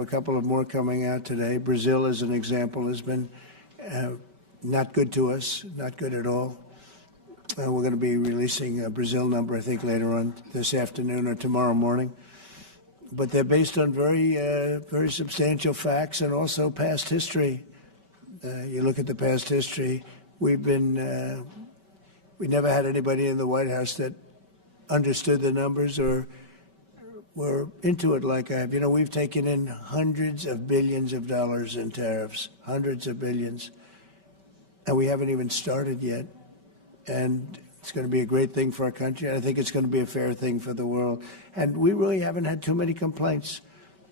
A couple of more coming out today. Brazil, as an example, has been not good to us, not good at all. We're going to be releasing a Brazil number, I think, later on this afternoon or tomorrow morning. But they're based on very substantial facts and also past history. You look at the past history. We never had anybody in the White House that understood the numbers or were into it like I have. You know, we've taken in hundreds of billions of dollars in tariffs, hundreds of billions, and we haven't even started yet. And it's going to be a great thing for our country. I think it's going to be a fair thing for the world. And we really haven't had too many complaints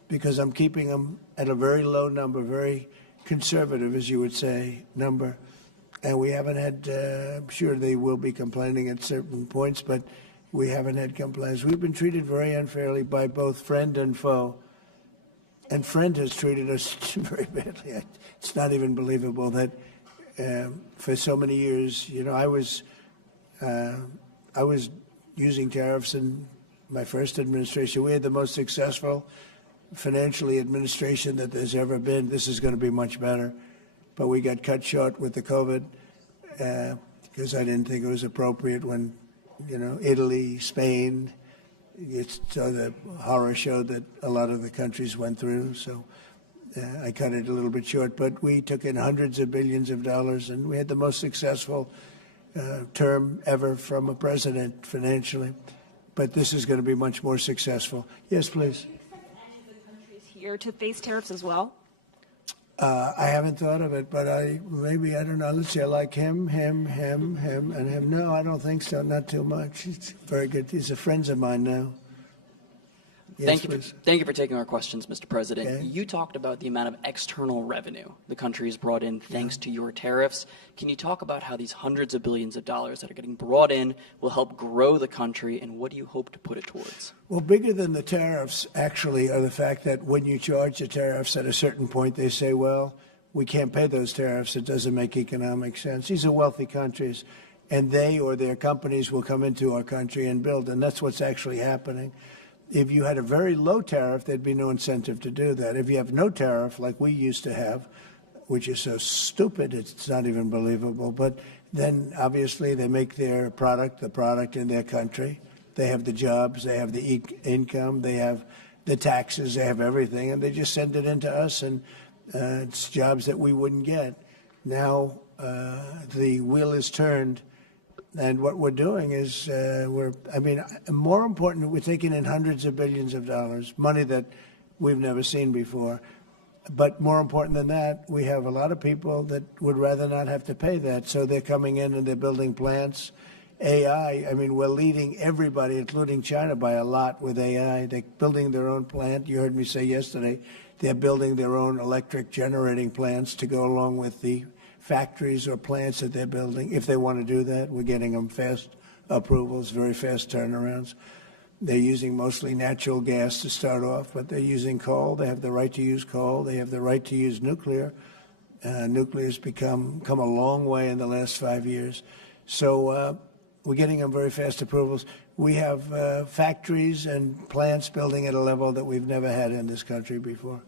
because I'm keeping them at a very low number, very conservative, as you would say, number. And we haven't had, I'm sure they will be complaining at certain points, but we haven't had complaints. We've been treated very unfairly by both friend and foe. And friend has treated us very badly. It's not even believable that for so many years, you know, I was using tariffs in my first administration. We had the most successful financially administration that there's ever been. This is going to be much better. But we got cut short with the COVID because I didn't think it was appropriate when, you know, Italy, Spain, so the horror show that a lot of the countries went through. So I cut it a little bit short. But we took in hundreds of billions of dollars, and we had the most successful term ever from a president financially. But this is going to be much more successful. Yes, please. Do you expect any of the countries here to face tariffs as well? I haven't thought of it, but I don't know. Let's see, I like him, and him. No, I don't think so. Not too much. It's very good. These are friends of mine now. Yes, Thank you for taking our questions, Mr. President. Okay. You talked about the amount of external revenue the country has brought in thanks to your tariffs. Can you talk about how these hundreds of billions of dollars that are getting brought in will help grow the country, and what do you hope to put it towards? Well, bigger than the tariffs, actually, are the fact that when you charge the tariffs at a certain point, they say, well, we can't pay those tariffs. It doesn't make economic sense. These are wealthy countries, and they or their companies will come into our country and build, and that's what's actually happening. If you had a very low tariff, there'd be no incentive to do that. If you have no tariff, like we used to have, which is so stupid, it's not even believable, but then obviously they make their product, the product in their country. They have the jobs, they have the income, they have the taxes, they have everything, and they just send it into us, and it's jobs that we wouldn't get. Now the wheel is turned. And what we're doing is, more important, we're taking in hundreds of billions of dollars, money that we've never seen before. But more important than that, we have a lot of people that would rather not have to pay that. So they're coming in and they're building plants. AI, we're leading everybody, including China, by a lot with AI. They're building their own plant. You heard me say yesterday, they're building their own electric generating plants to go along with the factories or plants that they're building. If they want to do that, we're getting them fast approvals, very fast turnarounds. They're using mostly natural gas to start off, but they're using coal. They have the right to use coal. They have the right to use nuclear. Nuclear's come a long way in the last 5 years. So we're getting them very fast approvals. We have factories and plants building at a level that we've never had in this country before.